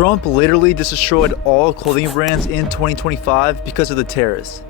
Trump literally just destroyed all clothing brands in 2025 because of the tariffs.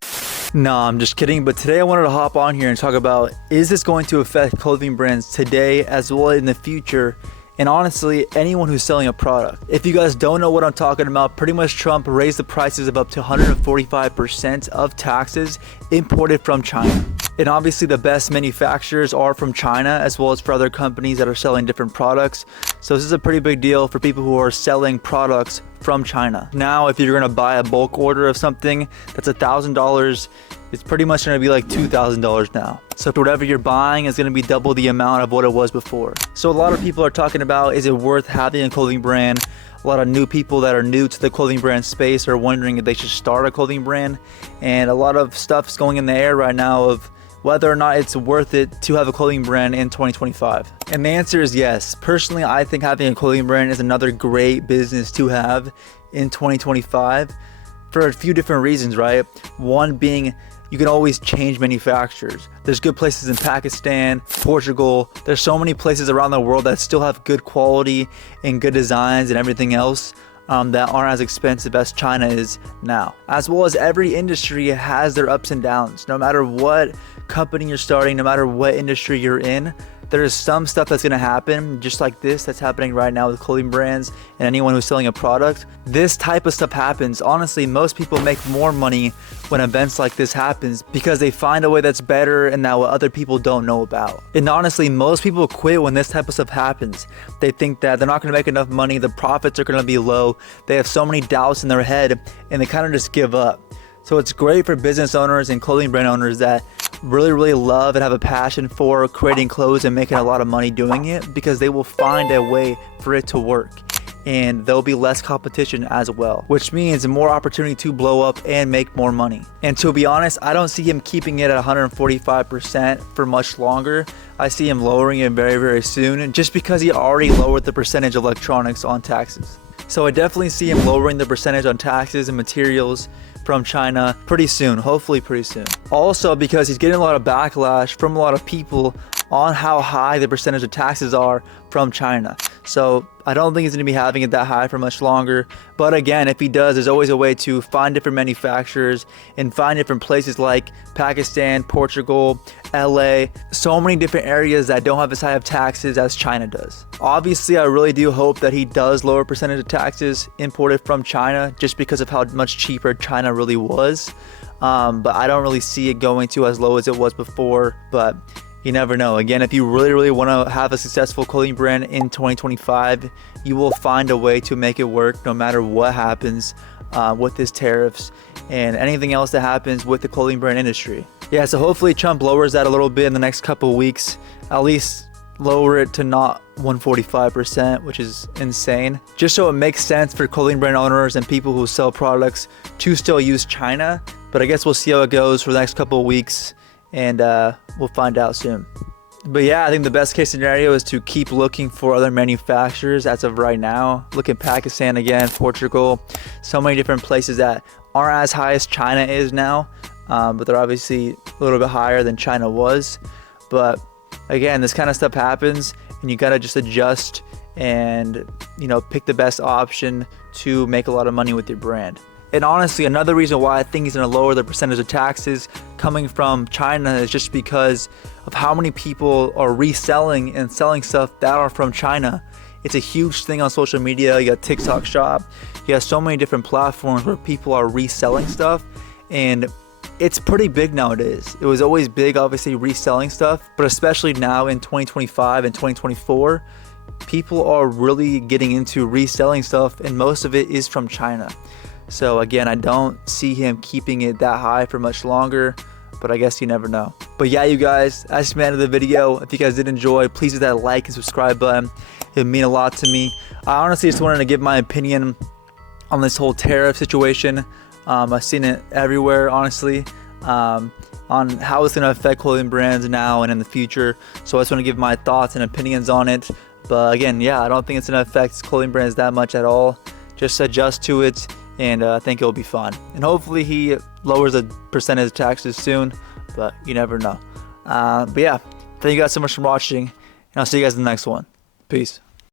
Nah, I'm just kidding, but today I wanted to hop on here and talk about, is this going to affect clothing brands today as well in the future? And honestly, anyone who's selling a product. If you guys don't know what I'm talking about, pretty much Trump raised the prices of up to 145% of taxes imported from China. And obviously the best manufacturers are from China, as well as for other companies that are selling different products. So this is a pretty big deal for people who are selling products from China. Now, if you're gonna buy a bulk order of something that's $1,000, it's pretty much gonna be like $2,000 now. So whatever you're buying is gonna be double the amount of what it was before. So a lot of people are talking about, is it worth having a clothing brand? A lot of new people that are new to the clothing brand space are wondering if they should start a clothing brand. And a lot of stuff's going in the air right now of whether or not it's worth it to have a clothing brand in 2025. And the answer is yes. Personally, I think having a clothing brand is another great business to have in 2025 for a few different reasons, right? One being, you can always change manufacturers. There's good places in Pakistan, Portugal. There's so many places around the world that still have good quality and good designs and everything else that aren't as expensive as China is now. As well as every industry has their ups and downs. No matter what company you're starting, no matter what industry you're in, there's some stuff that's gonna happen, just like this that's happening right now with clothing brands and anyone who's selling a product. This type of stuff happens. Honestly, most people make more money when events like this happens because they find a way that's better and that what other people don't know about. And honestly, most people quit when this type of stuff happens. They think that they're not gonna make enough money, the profits are gonna be low, they have so many doubts in their head, and they kind of just give up. So it's great for business owners and clothing brand owners that really love and have a passion for creating clothes and making a lot of money doing it, because they will find a way for it to work and there'll be less competition as well, which means more opportunity to blow up and make more money. And to be honest, I don't see him keeping it at 145% for much longer. I see him lowering it very soon, just because he already lowered the percentage of electronics on taxes. So I definitely see him lowering the percentage on taxes and materials from China pretty soon, hopefully pretty soon. Also, because he's getting a lot of backlash from a lot of people on how high the percentage of taxes are from China. So I don't think he's gonna be having it that high for much longer. But again, if he does, there's always a way to find different manufacturers and find different places like Pakistan, Portugal, LA, so many different areas that don't have as high of taxes as China does. Obviously, I really do hope that he does lower percentage of taxes imported from China, just because of how much cheaper China really was. But I don't really see it going to as low as it was before, but you never know. Again, if you really want to have a successful clothing brand in 2025, you will find a way to make it work no matter what happens with this tariffs and anything else that happens with the clothing brand industry. Yeah, so hopefully Trump lowers that a little bit in the next couple of weeks, at least lower it to not 145%, which is insane, just so it makes sense for clothing brand owners and people who sell products to still use China. But I guess we'll see how it goes for the next couple of weeks, and we'll find out soon. But yeah, I think the best case scenario is to keep looking for other manufacturers as of right now. Look at Pakistan again, Portugal, so many different places that aren't as high as China is now, but they're obviously a little bit higher than China was. But again, this kind of stuff happens, and you gotta just adjust and, you know, pick the best option to make a lot of money with your brand. And honestly, another reason why I think he's going to lower the percentage of taxes coming from China is just because of how many people are reselling and selling stuff that are from China. It's a huge thing on social media. You got TikTok Shop. You have so many different platforms where people are reselling stuff, and it's pretty big nowadays. It was always big, obviously, reselling stuff, but especially now in 2025 and 2024, people are really getting into reselling stuff, and most of it is from China. So again, I don't see him keeping it that high for much longer, but I guess you never know. But yeah, you guys, that's the end of the video. If you guys did enjoy, please hit that like and subscribe button. It would mean a lot to me. I honestly just wanted to give my opinion on this whole tariff situation. I've seen it everywhere, honestly, on how it's going to affect clothing brands now and in the future. So I just want to give my thoughts and opinions on it. But again, yeah, I don't think it's going to affect clothing brands that much at all. Just adjust to it, and I think it'll be fun. And hopefully he lowers the percentage of taxes soon, but you never know. But yeah, thank you guys so much for watching, and I'll see you guys in the next one. Peace.